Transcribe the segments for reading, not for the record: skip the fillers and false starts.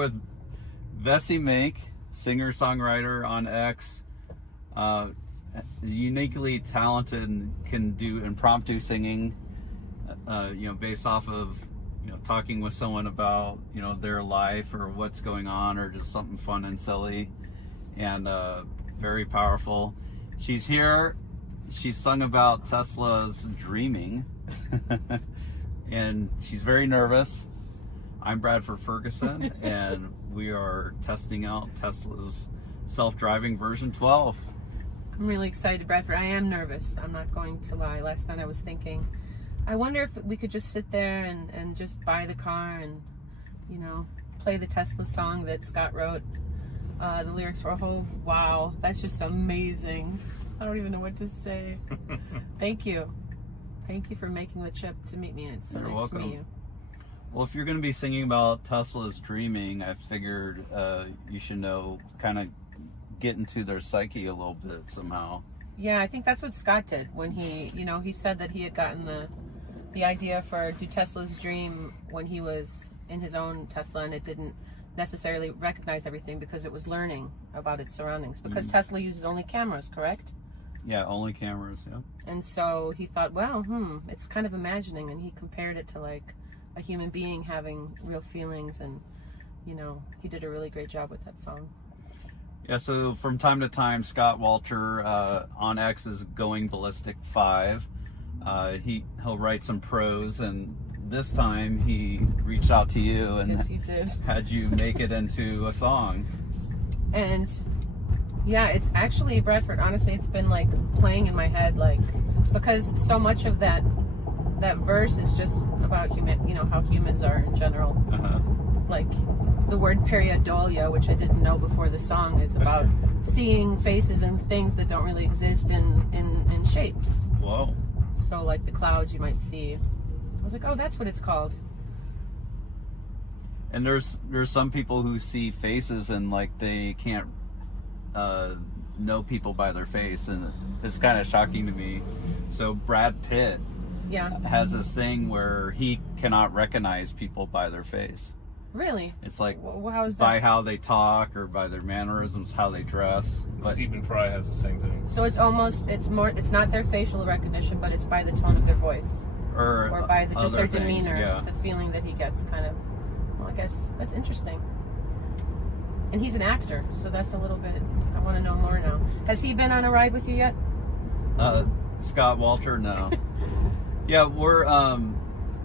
with Vessi Mink, singer-songwriter on X, uniquely talented and can do impromptu singing, based off of, talking with someone about, their life or what's going on or just something fun and silly, and very powerful. She's here. She's sung about Tesla's dreaming, and she's very nervous. I'm Bradford Ferguson, and we are testing out Tesla's self-driving version 12. I'm really excited, Bradford. I am nervous. I'm not going to lie. Last night I was thinking, I wonder if we could just sit there and just buy the car and, play the Tesla song that Scott wrote. The lyrics were, oh, wow, that's just amazing. I don't even know what to say. Thank you. Thank you for making the trip to meet me. It's so You're nice welcome. to meet you. Well, if you're going to be singing about Tesla's dreaming, I figured you should kind of get into their psyche a little bit somehow. Yeah, I think that's what Scott did when he said that he had gotten the idea for Do Tesla's Dream when he was in his own Tesla, and it didn't necessarily recognize everything because it was learning about its surroundings. Because Tesla uses only cameras, correct? Yeah, only cameras, yeah. And so he thought, well, it's kind of imagining, and he compared it to like a human being having real feelings, and he did a really great job with that song. Yeah, so from time to time, Scott Walter on X is Going Ballistic 5. He'll write some prose, and this time he reached out to you and yes, he did. Had you make it into a song. And yeah, it's actually, Bradford, honestly, it's been like playing in my head, like, because so much of that verse is just about how humans are in general. Like the word pareidolia, which I didn't know before the song, is about seeing faces and things that don't really exist in shapes. Whoa. So like the clouds you might see. I was like, oh, that's what it's called. And there's some people who see faces and like they can't know people by their face, and it's kind of shocking to me. So Brad Pitt has this thing where he cannot recognize people by their face. Really? It's like how is that? By how they talk or by their mannerisms, how they dress. Stephen Fry has the same thing. So it's it's not their facial recognition, but it's by the tone of their voice. Or by just their demeanor, the feeling that he gets, kind of. Well, I guess that's interesting. And he's an actor, so that's a little bit, I want to know more now. Has he been on a ride with you yet? Scott Walter, no. Yeah, we're,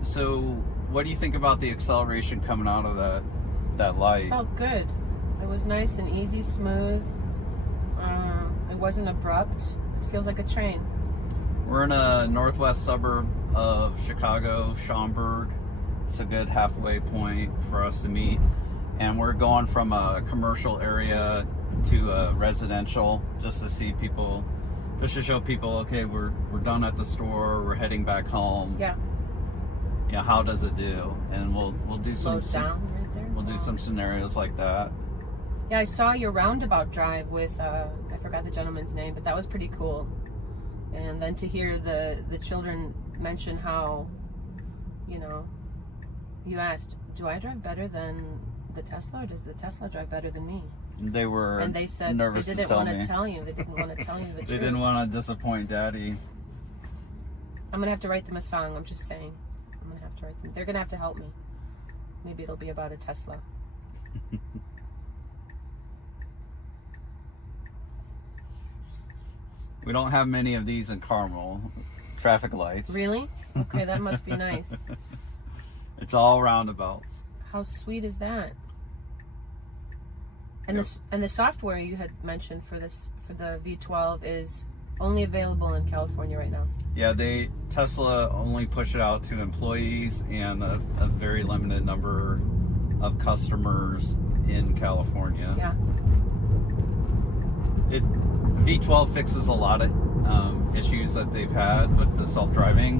so what do you think about the acceleration coming out of that light? It felt good. It was nice and easy, smooth. It wasn't abrupt. It feels like a train. We're in a northwest suburb of Chicago, Schaumburg. It's a good halfway point for us to meet. And we're going from a commercial area to a residential just to see people, just to show people, okay, we're done at the store, we're heading back home. Yeah. Yeah, how does it do? And we'll do Slow down right there. We'll do some scenarios like that. Yeah, I saw your roundabout drive with I forgot the gentleman's name, but that was pretty cool. And then to hear the children mention how, you asked, do I drive better than the Tesla, or does the Tesla drive better than me? They were and they said nervous they didn't to tell want me. to tell you. They didn't want to tell you the truth. They didn't want to disappoint Daddy. I'm gonna have to write them a song. I'm just saying. I'm gonna have to write them. They're gonna have to help me. Maybe it'll be about a Tesla. We don't have many of these in Carmel. Traffic lights. Really? Okay, that must be nice. It's all roundabouts. How sweet is that? And the software you had mentioned for the V12 is only available in California right now. Yeah, Tesla only push it out to employees and a very limited number of customers in California. Yeah. V12 fixes a lot of issues that they've had with the self-driving,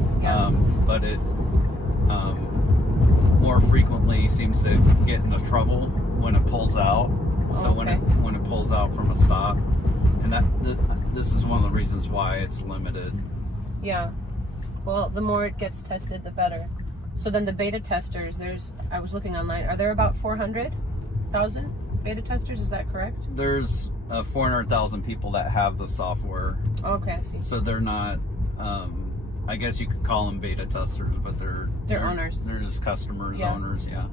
but it more frequently seems to get into trouble when it pulls out. So when it pulls out from a stop, and this is one of the reasons why it's limited. Yeah. Well, the more it gets tested, the better. So then the beta testers, I was looking online, are there about 400 400,000 beta testers, is that correct? There's 400,000 people that have the software. Okay, I see. So they're not, I guess you could call them beta testers, but they're owners. They're just customers, Yeah. owners, yeah.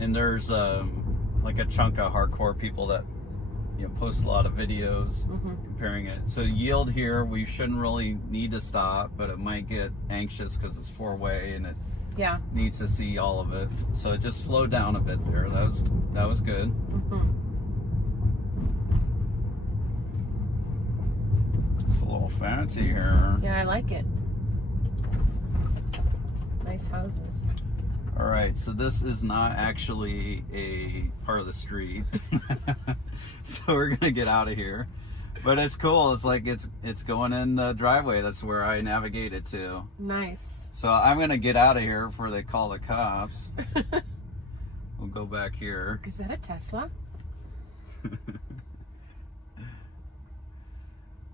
And there's like a chunk of hardcore people that post a lot of videos comparing it. So yield here, we shouldn't really need to stop, but it might get anxious because it's 4-way and it needs to see all of it. So it just slowed down a bit there. That was good. It's a little fancy here. Yeah, I like it. Nice houses. All right, so this is not actually a part of the street. So we're gonna get out of here. But it's cool. It's like it's going in the driveway. That's where I navigated to. Nice. So I'm gonna get out of here before they call the cops. We'll go back here. Is that a Tesla?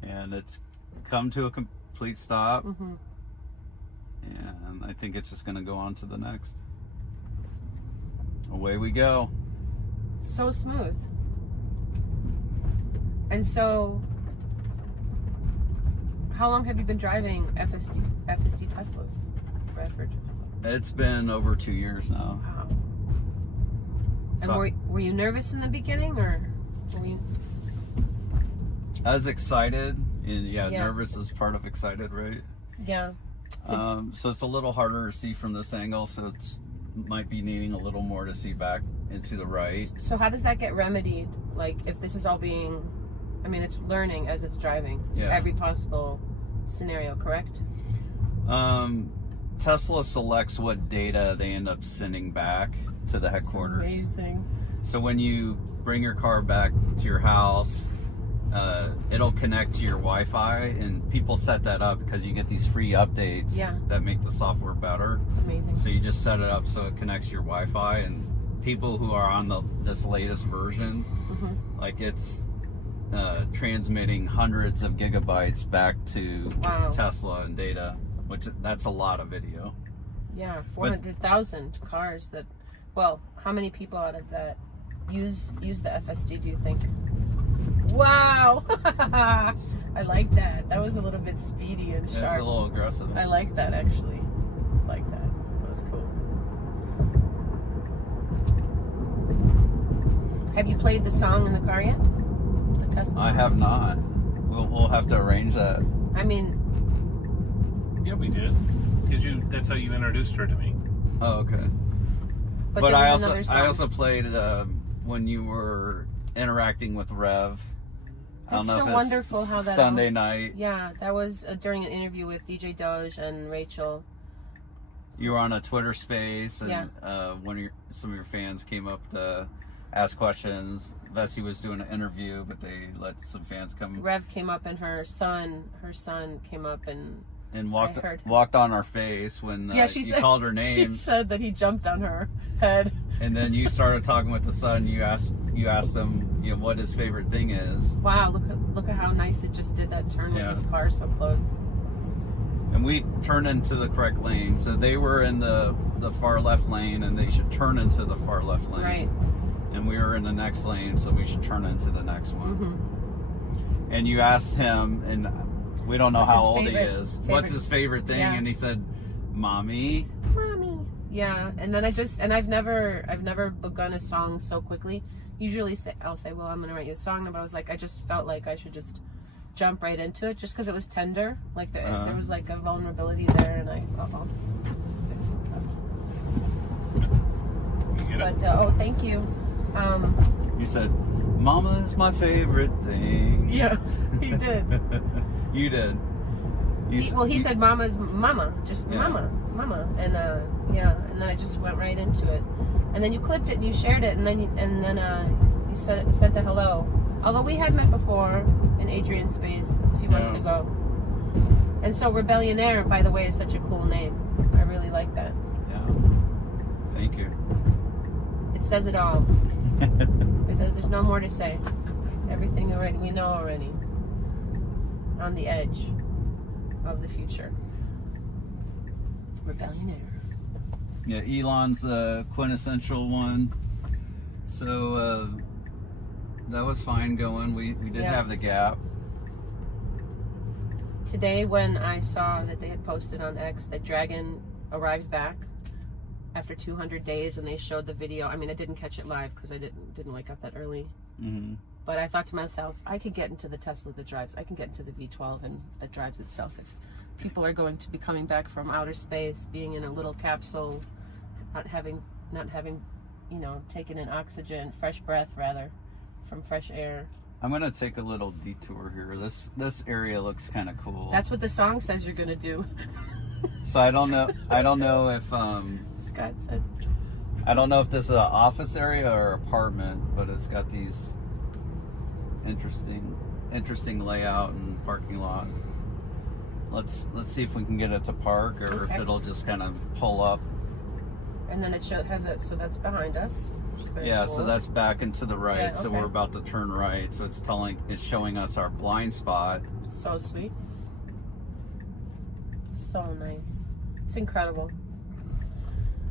And it's come to a complete stop. And I think it's just gonna go on to the next. Away we go. So smooth. And so, how long have you been driving FSD Teslas, Bradford? It's been over 2 years now. Wow. And So were you nervous in the beginning, or were you? I was excited, and nervous is part of excited, right? Yeah. So it's a little harder to see from this angle, so it's might be needing a little more to see back into the right. So how does that get remedied? Like, if this is all being, I mean, it's learning as it's driving. Yeah. Every possible scenario, correct? Tesla selects what data they end up sending back to the headquarters. Amazing. So when you bring your car back to your house, it'll connect to your Wi-Fi, and people set that up because you get these free updates that make the software better. It's amazing. So you just set it up so it connects to your Wi-Fi, and people who are on this latest version, like it's transmitting hundreds of gigabytes back to Tesla and data, which that's a lot of video. Yeah, 400,000 cars that. Well, how many people out of that use the FSD? Do you think? Wow, I like that. That was a little bit speedy and sharp. It's a little aggressive. I like that, actually. Like that. That was cool. Have you played the song in the car yet? The Tesla song? I have not. We'll have to arrange that. I mean, Yeah, we did. Because that's how you introduced her to me. Oh, okay. but But there I was another song. also played when you were interacting with Rev. I don't That's know so if it's wonderful how that Sunday night. Yeah, that was during an interview with DJ Doge and Rachel. You were on a Twitter space, and Yeah. some of your fans came up to ask questions. Vessi was doing an interview, but they let some fans come. Rev came up and her son came up and walked on our face when you called her name. She said that he jumped on her head. And then you started talking with the son. You asked him, what his favorite thing is. Wow, look at how nice it just did that turn with this car so close. And we turned into the correct lane. So they were in the far left lane, and they should turn into the far left lane. Right. And we were in the next lane, so we should turn into the next one. And you asked him, and we don't know What's how his old favorite- he is. favorite- What's his favorite thing? Yeah. And he said, "Mommy." Mommy. Yeah, and then I've never begun a song so quickly. Usually I'll say, well, I'm gonna write you a song, but I was like, I just felt like I should just jump right into it, just because it was tender. Like there was like a vulnerability there, and But thank you. He said, "Mama is my favorite thing." Yeah, he did. You did. He said, "Mama's mama, just mama," and and then I just went right into it, and then you clipped it and you shared it, and then you said the hello. Although we had met before in Adrian's space a few months ago, and so Rebellionaire, by the way, is such a cool name. I really like that. Yeah. Thank you. It says it all. There's no more to say. Everything we know already. On the edge of the future. Rebellionaire. Yeah, Elon's the quintessential one. So that was fine going. We did have the gap. Today, when I saw that they had posted on X that Dragon arrived back after 200 days, and they showed the video. I mean, I didn't catch it live because I didn't wake up that early. Mm-hmm. But I thought to myself, I could get into the Tesla that drives. I can get into the V12 and that drives itself. If people are going to be coming back from outer space, being in a little capsule, not having, you know, taken in oxygen, fresh breath rather, from fresh air. I'm gonna take a little detour here. This area looks kind of cool. That's what the song says you're gonna do. So I don't know. I don't know if Scott said. I don't know if this is an office area or apartment, but it's got these interesting layout and parking lot. Let's see if we can get it to park, or if it'll just kind of pull up. And then it has it, so that's behind us. Yeah, cool. so that's back and to the right. Yeah, So okay. we're about to turn right. So it's showing us our blind spot. So sweet. So nice. It's incredible.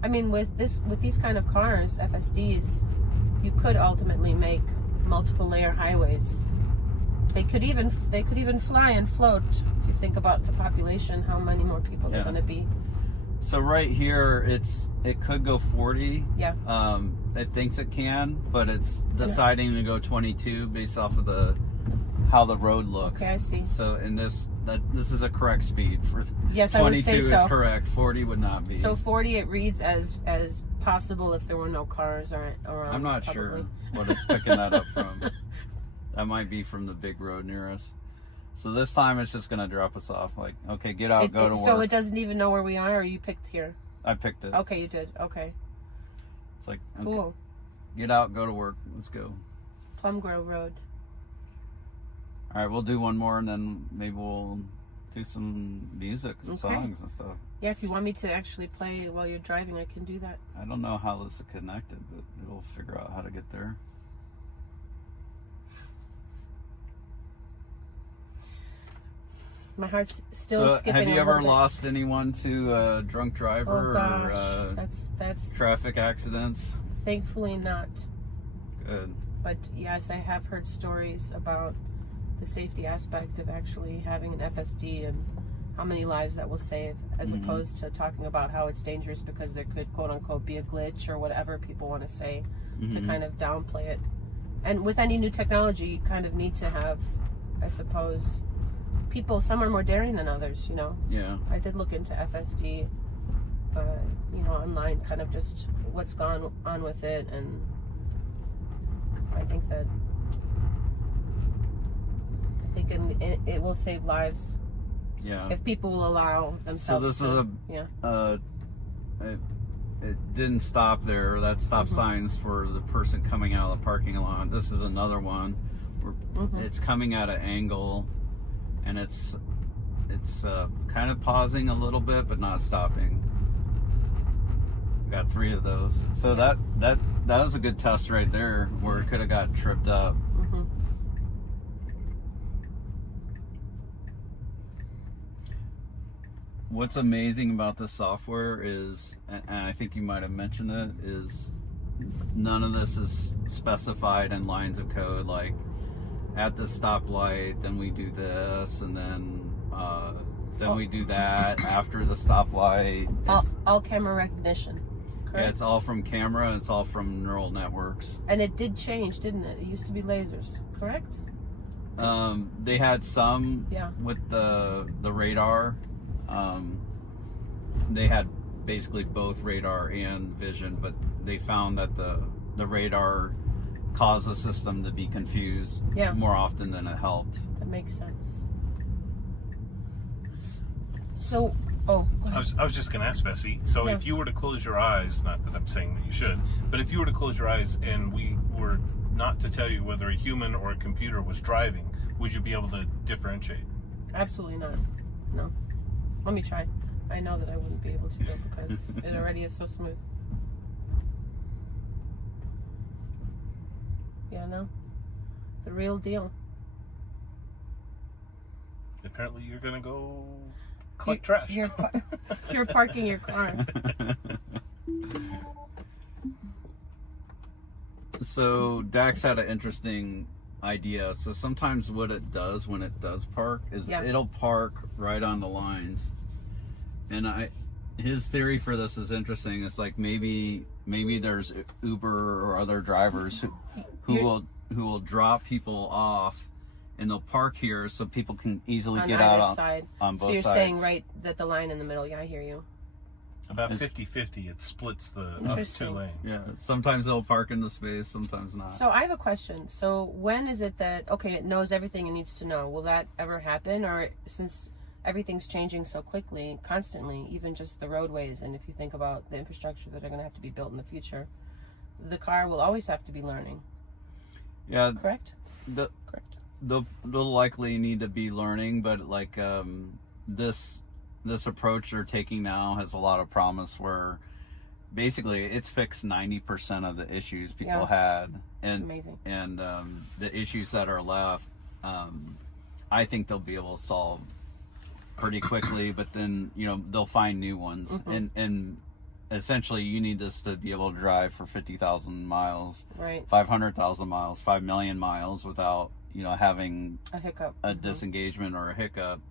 I mean, with these kind of cars, FSDs, you could ultimately make multiple layer highways. They could even fly and float. If you think about the population, how many more people they're going to be. So right here, it could go 40. Yeah. It thinks it can, but it's deciding to go 22 based off of how the road looks. Okay, I see. So in this is a correct speed for. Yes, I would say 22 so. is correct. 40 would not be. So 40 it reads as possible if there were no cars around. I'm not sure what it's picking that up from. That might be from the big road near us. So this time it's just going to drop us off. Like, okay, get out, go to work. So it doesn't even know where we are, or you picked here? I picked it. Okay, you did. Okay. It's like, okay, cool. Get out, go to work. Let's go. Plum Grove Road. All right, we'll do one more, and then maybe we'll do some music and songs and stuff. Yeah, if you want me to actually play while you're driving, I can do that. I don't know how this is connected, but it'll figure out how to get there. My heart's still skipping. Have you a ever little bit. lost anyone to a drunk driver Oh gosh, or that's traffic accidents? thankfully not. Good. But yes, I have heard stories about the safety aspect of actually having an FSD and how many lives that will save, as opposed to talking about how it's dangerous because there could, quote unquote, be a glitch or whatever people want to say to kind of downplay it. And with any new technology, you kind of need to have, I suppose, people, some are more daring than others, you know. Yeah. I did look into FSD, you know, online, kind of just what's gone on with it, and I think it will save lives. Yeah. If people will allow themselves. So this is it didn't stop there. That stop signs for the person coming out of the parking lot. This is another one where it's coming at an angle, and it's kind of pausing a little bit, but not stopping. Got 3 of those. So that was a good test right there, where it could have got tripped up. What's amazing about this software is, and I think you might have mentioned it, is none of this is specified in lines of code. Like, at the stoplight, then we do this, and then we do that after the stoplight. All camera recognition. Correct? Yeah, it's all from camera. It's all from neural networks. And it did change, didn't it? It used to be lasers, correct? They had some with the radar. They had basically both radar and vision, but they found that the radar caused the system to be confused more often than it helped. That makes sense. So, go ahead. I was just going to ask Bessie. So if you were to close your eyes, not that I'm saying that you should, but if you were to close your eyes and we were not to tell you whether a human or a computer was driving, would you be able to differentiate? Absolutely not. No. Let me try. I know that I wouldn't be able to do it because it already is so smooth. Yeah, no. The real deal. Apparently you're going to go collect trash. You're parking your car. So Dax had an interesting idea. So sometimes what it does when it does park is it'll park right on the lines. And his theory for this is interesting. It's like maybe there's Uber or other drivers who will drop people off, and they'll park here so people can easily get out on both sides. So you're saying right that the line in the middle. Yeah, I hear you. About 50-50, it splits the two lanes. Yeah, sometimes it'll park in the space, sometimes not. So I have a question. So when is it that, okay, it knows everything it needs to know? Will that ever happen? Or since everything's changing so quickly, constantly, even just the roadways, and if you think about the infrastructure that are going to have to be built in the future, the car will always have to be learning. Yeah. Correct? Correct. They'll likely need to be learning, but like this approach they're taking now has a lot of promise where basically it's fixed 90% of the issues people had. And amazing. And the issues that are left, I think they'll be able to solve pretty quickly, but then, they'll find new ones. Mm-hmm. And essentially you need this to be able to drive for 50,000 miles, right? 500,000 miles, 5 million miles without, having a hiccup, a disengagement or a hiccup.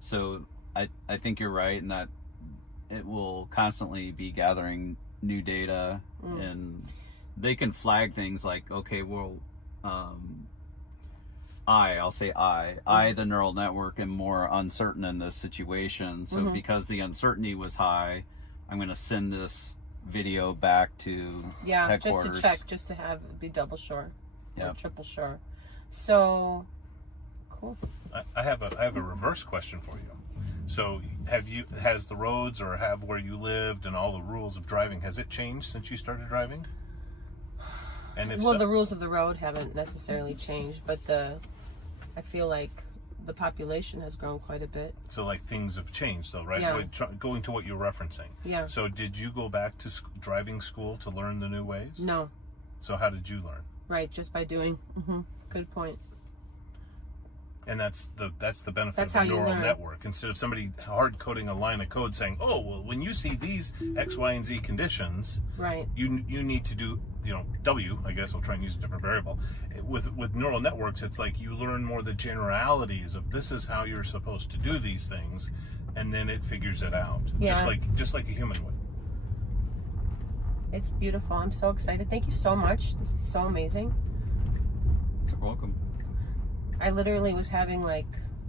So I think you're right in that it will constantly be gathering new data, and they can flag things like, okay, well, I, the neural network, am more uncertain in this situation. So because the uncertainty was high, I'm going to send this video back to headquarters. Just to check, just to be double sure, or triple sure. So cool. I have a reverse question for you. So has the roads or where you lived and all the rules of driving, has it changed since you started driving? And the rules of the road haven't necessarily changed, but I feel like the population has grown quite a bit. So like things have changed though, right? Yeah. Going to what you're referencing. Yeah. So did you go back to driving school to learn the new ways? No. So how did you learn? Right, just by doing. Good point. And that's the benefit of a neural network. Instead of somebody hard coding a line of code saying, oh, well, when you see these X, Y, and Z conditions, right, you need to do, W, I guess I'll try and use a different variable. With neural networks, it's like you learn more the generalities of this is how you're supposed to do these things, and then it figures it out. Yeah. Just like a human would. It's beautiful. I'm so excited. Thank you so much. This is so amazing. You're welcome. I literally was having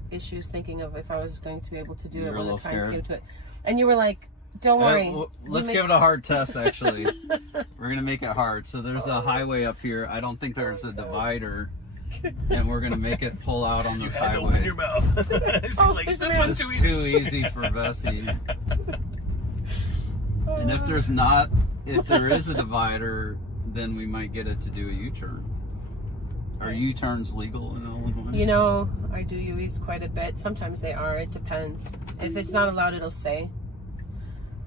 issues thinking of if I was going to be able to do it when the time came to it. And you were like, don't worry. Well, let's give it a hard test, actually. We're going to make it hard. So there's a highway up here. I don't think there's a divider. And we're going to make it pull out on this highway. You had to open your mouth. She's like, this was too easy. Too easy for Bessie. And if there is a divider, then we might get it to do a U-turn. Are U-turns legal in Illinois? I do U's quite a bit. Sometimes they are. It depends. If it's not allowed, it'll say.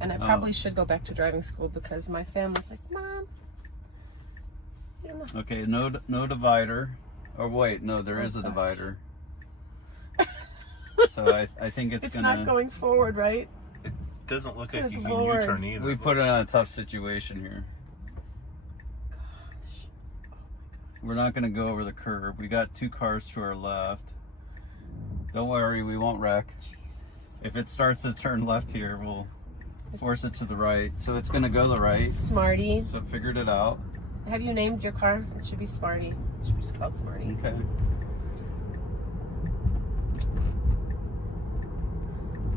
And I probably should go back to driving school because my family's like, Mom. Okay, no divider. Or wait, no, there is a divider. So I think it's not going forward, right? It doesn't look like you can U-turn either. We put it in a tough situation here. We're not going to go over the curb. We got 2 cars to our left. Don't worry, we won't wreck. Jesus. If it starts to turn left here, we'll force it to the right. So it's going to go the right. Smarty. So figured it out. Have you named your car? It should be Smarty. It should be called Smarty. Okay.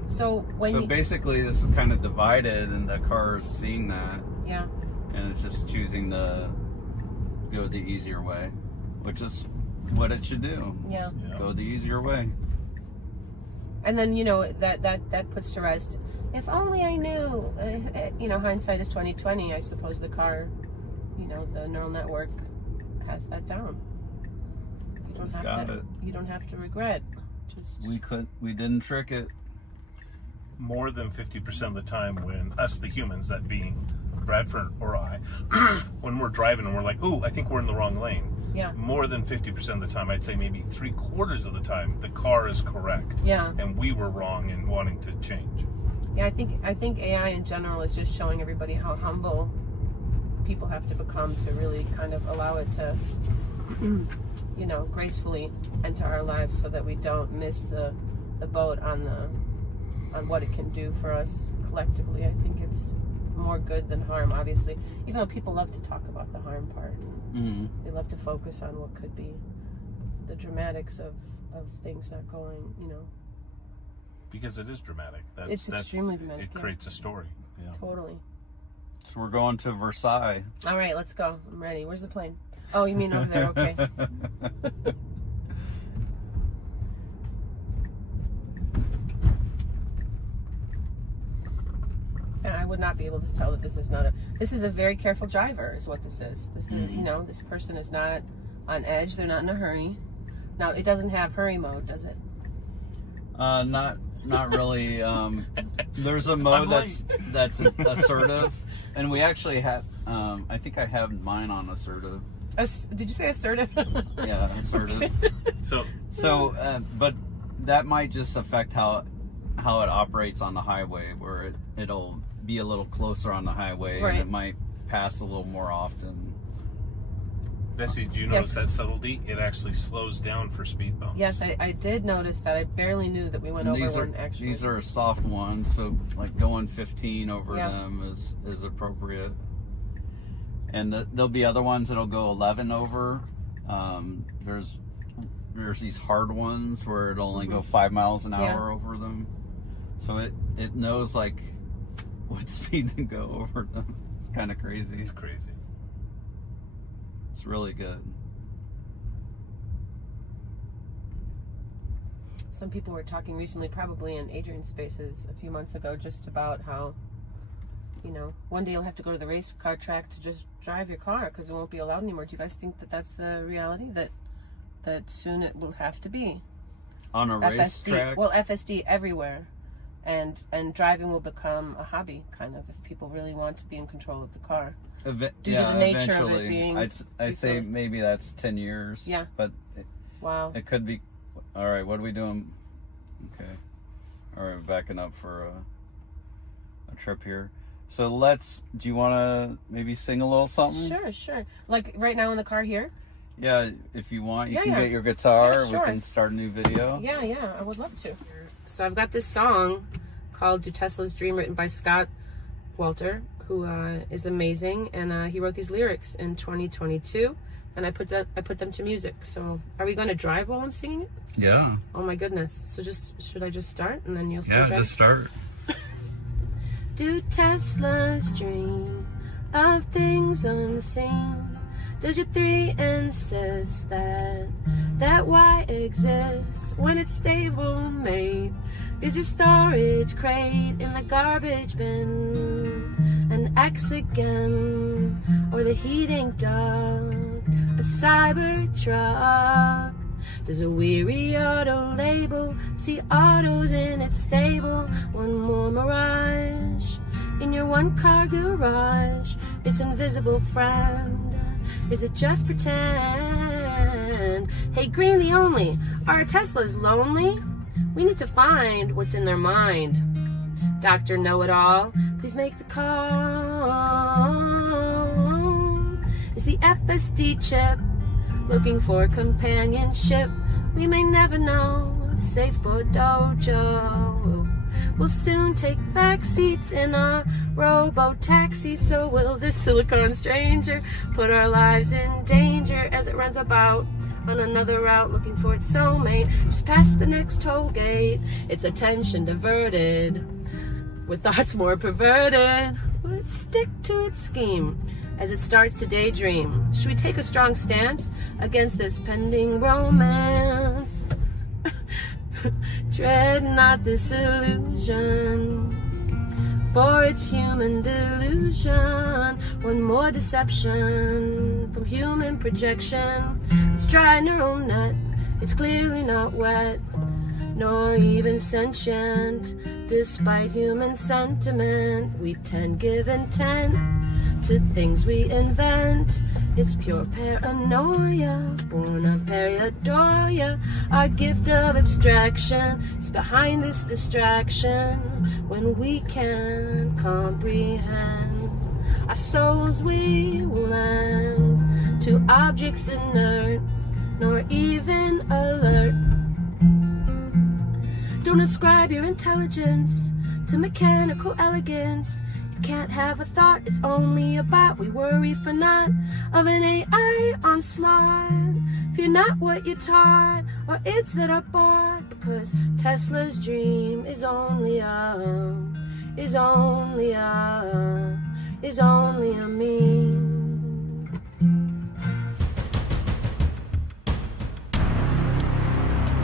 So basically this is kind of divided and the car is seeing that. Yeah. And it's just choosing to go the easier way, which is what it should do. Yeah. Go the easier way. And then that puts to rest. If only I knew. Hindsight is 20/20. I suppose the car, the neural network has that down. You don't have to regret. We didn't trick it. More than 50% of the time, when us, the humans, that being Bradford or I, when we're driving and we're like, ooh, I think we're in the wrong lane. Yeah. More than 50% of the time, I'd say maybe 3/4 of the time, the car is correct. Yeah. And we were wrong in wanting to change. Yeah, I think AI in general is just showing everybody how humble people have to become to really kind of allow it to, you know, gracefully enter our lives, so that we don't miss the boat on what it can do for us collectively. I think it's more good than harm, obviously, even though people love to talk about the harm part. They love to focus on what could be the dramatics of things not going, you know. Because it is dramatic. It's extremely dramatic. It creates a story. Yeah. Totally. So we're going to Versailles. All right, let's go. I'm ready. Where's the plane? Oh, you mean over there? Okay. And I would not be able to tell that this is a very careful driver, is what this is. This is, you know, this person is not on edge. They're not in a hurry. Now, it doesn't have hurry mode, does it? Not really. There's a mode that's assertive, and we actually have. I think I have mine on assertive. Did you say assertive? Yeah, assertive. Okay. So, but that might just affect how it operates on the highway, where it'll be a little closer on the highway, right, and it might pass a little more often. Bessie, do you notice that subtlety? It actually slows down for speed bumps. Yes, I did notice that. I barely knew that we went over one, actually. These are soft ones, so like going 15 over them is appropriate. And there'll be other ones that'll go 11 over. There's these hard ones where it'll only go 5 miles an hour over them. So it knows like what speed to go over them. It's kind of crazy. It's crazy. It's really good. Some people were talking recently, probably in Adrian's Spaces a few months ago, just about how, you know, one day you'll have to go to the race car track to just drive your car because it won't be allowed anymore. Do you guys think that that's the reality? That soon it will have to be on a race track? Well, FSD everywhere, and driving will become a hobby, kind of, if people really want to be in control of the car. Due to the nature of it being... I'd say maybe that's 10 years. Yeah. But wow. It could be... All right, what are we doing? Okay. All right, backing up for a trip here. So do you want to maybe sing a little something? Sure. Like right now in the car here? Yeah, if you want, you can get your guitar. Yeah, sure. We can start a new video. Yeah, I would love to. So I've got this song called Do Tesla's Dream, written by Scott Walter, who is amazing, and he wrote these lyrics in 2022, and I put them to music. So are we going to drive while I'm singing it? Yeah. Oh my goodness. So should I just start and then you'll start driving? Yeah, just start. Do Tesla's dream of things unseen? Does your 3 insist that Y exists when it's stable made? Is your storage crate in the garbage bin an X again, or the heating duct a cyber truck? Does a weary auto label see autos in its stable? One more mirage in your one-car garage. It's invisible friend. Is it just pretend? Hey, green the only. Are Teslas lonely? We need to find what's in their mind. Dr. Know-It-All, please make the call. Is the FSD chip looking for companionship? We may never know. Safe for dojo. We'll soon take back seats in our robo-taxi. So will this silicon stranger put our lives in danger as it runs about on another route looking for its soulmate? Just past the next toll gate, its attention diverted with thoughts more perverted. Let's stick to its scheme as it starts to daydream. Should we take a strong stance against this pending romance? Dread not this illusion, for it's human delusion. One more deception from human projection. It's dry neural net, it's clearly not wet, nor even sentient. Despite human sentiment, we tend give intent to things we invent. It's pure paranoia, born of pareidolia. Our gift of abstraction is behind this distraction when we can comprehend Our souls we will land to objects inert, nor even alert. Don't ascribe your intelligence to mechanical elegance. It can't have a thought, it's only a bot. We worry for naught of an AI onslaught. Fear not what you're taught, or it's that are bought, because Tesla's dream is only a me.